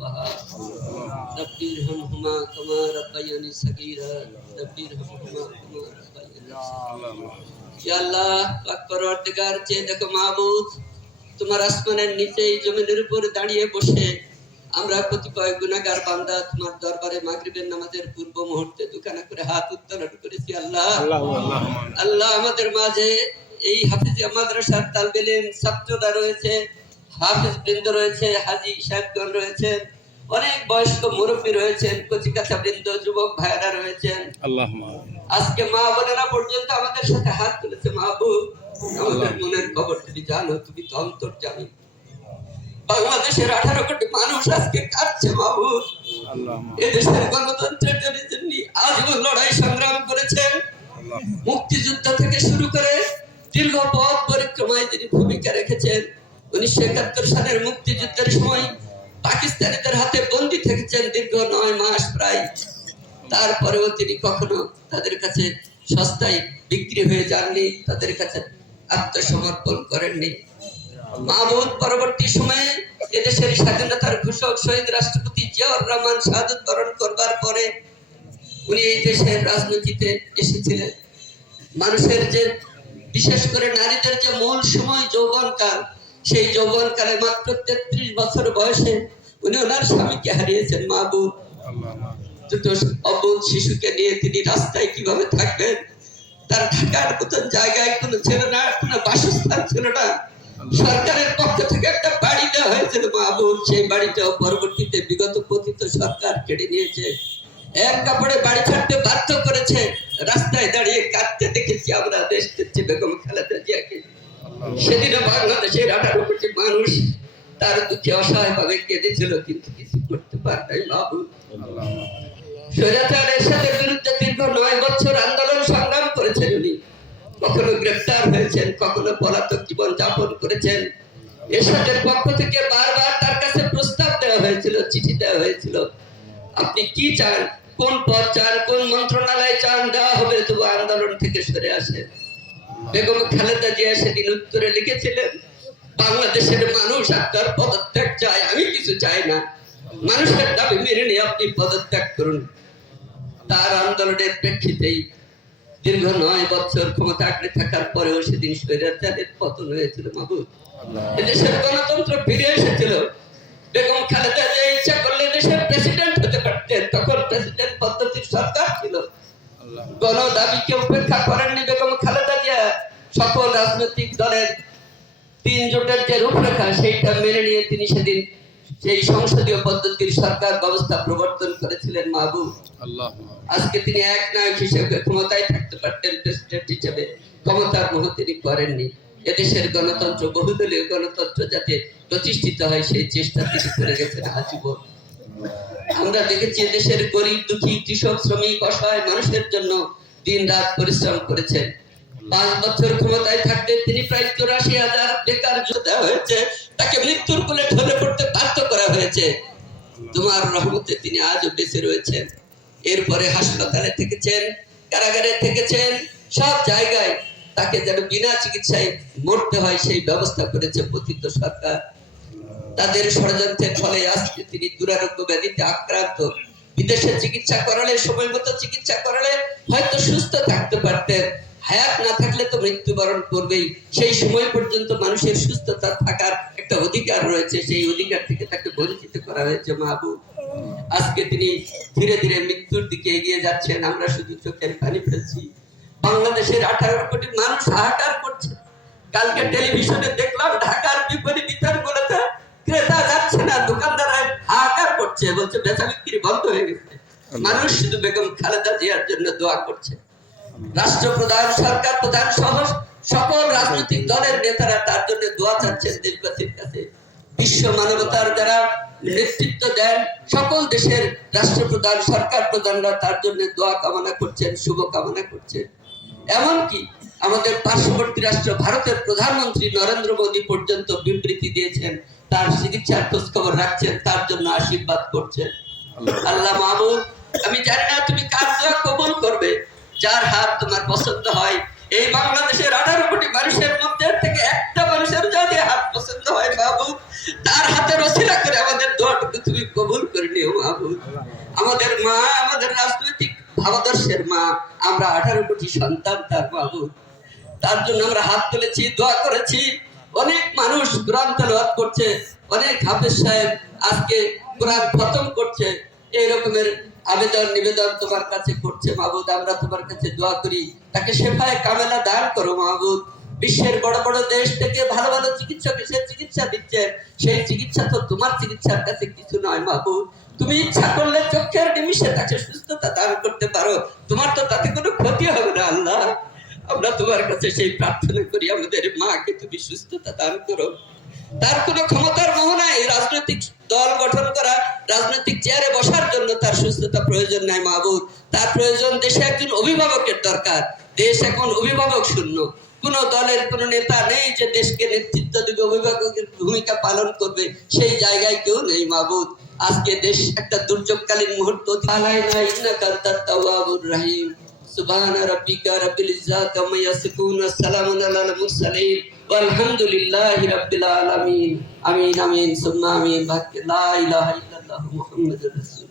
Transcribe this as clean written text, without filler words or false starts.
الوهاب رب ارحمهما كما ربياني صغيرا رب ارحمهما كما ربياني صغيرا ইয়া আল্লাহ পাক পরওয়ারদিগার যে দেখো মাবুদ তোমার আসমানের নিচে জমিনের উপর দাঁড়িয়ে বসে আমরা কতিপয় গুনাহগার বান্দা তোমার দরবারে মাগরিবের নামাজের পূর্ব মুহূর্তে দুখানা করে হাত উত্তোলন করেছি আল্লাহ আল্লাহ আমাদের মাঝে এই হাফিজিয়া মাদ্রাসার তালবে ইলম ছাত্ররা রয়েছে, হাফিজ বৃন্দ রয়েছে, হাজী সাহেবগণ রয়েছেন, অনেক বয়স্ক মুরব্বী রয়েছেন, কচিকাঁচা বৃন্দ, যুবক ভাইরা রয়েছেন। আজকে মা বোনেরা পর্যন্ত আমাদের সাথে হাত তুলেছে। মাহবুব, আমাদের মনের খবর তুমি জানো, তুমি তো অন্তর্যামী। বাংলাদেশের 18 কোটি মানুষ আজকে কাঁদছে মাহবুব। এদেশের গণতন্ত্রের জন্য আজীবন লড়াই সংগ্রাম করেছেন। মুক্তিযুদ্ধ থেকে শুরু করে দীর্ঘ পথ পরিক্রমায় তিনি ভূমিকা রেখেছেন। 1971 সালের মুক্তিযুদ্ধের সময় পাকিস্তানিদের হাতে বন্দী থেকেছেন দীর্ঘ 9 মাস প্রায়। তারপরেও তিনি কখনো তাদের কাছে সস্তায় বিক্রি হয়ে যাননি, তাদের কাছে আত্মসমর্পণ করেননি। মাহমুদ পরবর্তী সময়ে এদেশের স্বাধীনতার ঘোষক শহীদ রাষ্ট্রপতি জিয়াউর রহমান শাহাদত বরণ করবার পরে উনি এই দেশের রাজনীতিতে এসেছিলেন। মানুষের যে বিশেষ করে নারীদের যে মূল সময় যৌবনকাল, সেই যৌবনকালে মাত্র 33 বছর বয়সে উনি ওনার স্বামীকে হারিয়েছেন। মাহবুব, দুটো অবুধ শিশুকে নিয়ে তিনি রাস্তায় কিভাবে থাকবেন? তার থাকার মতন জায়গায় কোনো ছিল না, কোনো বাসস্থান ছিল না। সরকারের পক্ষ থেকে একটা বাড়ি দেওয়া হয়েছিল মাহবুব, সেই বাড়িটাও পরবর্তীতে বিগত পতিত সরকার কেড়ে নিয়েছে। এক কাপড়ে বাড়ি ছাড়তে বাধ্য করেছে। রাস্তায় দাঁড়িয়ে কাঁদতে দেখেছি আমরা দেশ নেত্রী বেগম খালেদা জিয়াকে। সেদিনও বাংলাদেশের 18 কোটি মানুষ তার দুঃখে অসহায় ভাবে কেঁদেছিল, কিন্তু কিছু করতে পারে নাই মাহবুব। স্বৈরাচার এরশাদের বিরুদ্ধে দীর্ঘ 9 বছর আন্দোলন সংগ্রাম করেছেন উনি। কখনো গ্রেফতার হয়েছেন, কখনো পলাতক জীবন যাপন করেছেন। এরশাদের পক্ষ থেকে বারবার তার কাছে প্রস্তাব দেওয়া হয়েছিল, চিঠি দেওয়া হয়েছিল, আপনি কি চান, কোন পদ চান, কোন মন্ত্রণালয় চান, দেওয়া হবে, তবু আন্দোলন থেকে সরে আসেন। বেগম খালেদা জিয়া সেদিন উত্তরে লিখেছিলেন, বাংলাদেশের মানুষ আপনার পদত্যাগ চায়, আমি কিছু চাই না, মানুষের দাবি মেনে নিয়ে আপনি পদত্যাগ করুন। তার আন্দোলনের প্রেক্ষিতেই দীর্ঘ 9 বছর ক্ষমতা আঁকড়ে থাকার পরেও সেদিন স্বৈরাচারের পতন হয়েছিল। মাহবুব, এদেশের গণতন্ত্র ফিরে এসেছিল। বেগম খালেদা জিয়া ইচ্ছা করলে দেশের প্রেসিডেন্ট হতে পারতেন, তখন প্রেসিডেন্ট পদ্ধতির সরকার ছিল। গণ দাবিকে উপেক্ষা করেননি বেগম খালেদা জিয়া। সকল রাজনৈতিক দলের 3 জোটের যে রূপরেখা, সেইটা মেনে নিয়ে তিনি সেদিন সেই সংসদীয় পদ্ধতির সরকার ব্যবস্থা প্রবর্তন করেছিলেন। মাহবুব, আজকে তিনি এক নায়ক হিসেবে ক্ষমতায় থাকতে পারতেন, প্রেসিডেন্ট হিসেবে ক্ষমতার মোহ তিনি করেননি। এদেশের গণতন্ত্র, বহুদলীয় গণতন্ত্র যাতে প্রতিষ্ঠিত হয়, সেই চেষ্টা তিনি করে গেছেন আজীবন। আমরা দেখেছি এদেশের গরিব দুঃখী, কৃষক, শ্রমিক, অসহায় মানুষের জন্য দিন রাত পরিশ্রম করেছেন। 5 বছর ক্ষমতায় থাকতে তিনি প্রায় 84,000 বেকার দেওয়া হয়েছে, তাকে মৃত্যুর কোলে ঢলে পড়তে বাধ্য করা হয়েছে। তোমার রহমতে তিনি আজও বেঁচে রয়েছেন। এরপরে হাসপাতালে থেকেছেন, কারাগারে থেকেছেন, সব জায়গায় তাকে যেন বিনা চিকিৎসায় মরতে হয় সেই ব্যবস্থা করেছে পতিত সরকার। তাদের ষড়যন্ত্রের ফলে আজকে তিনি দুরারোগ্য ব্যাধিতে আক্রান্ত। বিদেশে চিকিৎসা করালে, সময় মতো চিকিৎসা করালে হয়তো সুস্থ থাকতে পারতেন, হায়াত না থাকলে তো মৃত্যুবরণ করবেই। সেই সময় পর্যন্ত মানুষের সুস্থতা থাকার একটা অধিকার রয়েছে, সেই অধিকার থেকে তাকে বঞ্চিত করা হয়েছে। মাহবুব, আজকে তিনি ধীরে ধীরে মৃত্যুর দিকে এগিয়ে যাচ্ছেন। আমরা শুধু চোখের পানি ফেলছি। বাংলাদেশের 18 কোটি মানুষ হাহাকার করছে। কালকে টেলিভিশনে দেখলাম ঢাকার বিপরীত বিতানগুলোতে ক্রেতা যাচ্ছে না, দোকানদার হাহাকার করছে, বলছে বেচা বিক্রি বন্ধ হয়ে গেছে। মানুষ শুধু বেগম খালেদা জিয়ার জন্য দোয়া করছে। রাষ্ট্রপ্রধান, সরকার প্রধান সহ সকল রাজনৈতিক দলের নেতারা তার জন্য দোয়া চাচ্ছেন দেশবাসীর কাছে। বিশ্ব মানবতার যারা নেতৃত্ব দেন, সকল দেশের রাষ্ট্রপ্রধান, সরকার প্রধানরা তার জন্য দোয়া কামনা করছেন, শুভ কামনা করছেন। এমনকি আমাদের পার্শ্ববর্তী রাষ্ট্র ভারতের প্রধানমন্ত্রী নরেন্দ্র মোদী পর্যন্ত বিবৃতি দিয়েছেন, তার চিকিৎসার খোঁজ খবর রাখছেন, তার জন্য আশীর্বাদ করছেন। আল্লাহ মাহবুব, আমি জানি না তুমি কার দোয়া কবুল করবে, যার হাত তোমার পছন্দ হয়। এই বাংলাদেশের 18 কোটি মানুষের মধ্যে থেকে একটা মানুষের যদি হাত পছন্দ হয় মাহবুব, তার হাতের ওসিলা করে আমাদের দোয়াটুকু তুমি কবুল করে নিও মাহবুব। আমাদের মা, আমাদের রাজনৈতিক ভাবাদর্শের মা, আমরা 18 কোটি সন্তান তার মাহবুব। তার জন্য আমরা হাত তুলেছি, দোয়া করেছি। অনেক মানুষ কোরআন তেলাওয়াত করছে, অনেক হাফেজ সাহেব আজকে কোরআন খতম করছে। এই রকমের আবেদন নিবেদন তোমার কাছে করছে মাহবুব। আমরা তোমার কাছে দোয়া করি, তাকে শেফায়ে কামেলা দান করো মাহবুব। বিশ্বের বড় বড় দেশ থেকে ভালো ভালো চিকিৎসক এসে চিকিৎসা দিচ্ছেন, সেই চিকিৎসা তো তোমার চিকিৎসার কাছে কিছু নয় মাহবুব। তুমি ইচ্ছা করলে চোখের নিমিষে তাকে সুস্থতা দান করতে পারো, তোমার তো তাতে কোনো ক্ষতি হবে না আল্লাহ। আমরা তোমার কাছে সেই প্রার্থনা করি, আমাদের মাকে তুমি সুস্থতা দান করো। তার কোনো ক্ষমতার মোহ নাই রাজনৈতিক দল গঠন করা, রাজনৈতিক চেয়ারে বসার জন্য তার সুস্থতা প্রয়োজন নাই মাহবুব। তার প্রয়োজন দেশে একজন অভিভাবকের দরকার। দেশ এখন অভিভাবক শূন্য, কোন দলের কোন নেতা নেই যে দেশকে নেতৃত্ব দেবে, অভিভাবকের ভূমিকা পালন করবে, সেই জায়গায় কেউ নেই মাহবুব। আজকে দেশ একটা দুর্যোগকালীন মুহূর্ত। রহিম سبحان ربك رب العزة عما يصفون والسلام على المرسلين والحمد لله رب العالمين آمين آمين ثم آمين لا إله إلا الله محمد رسول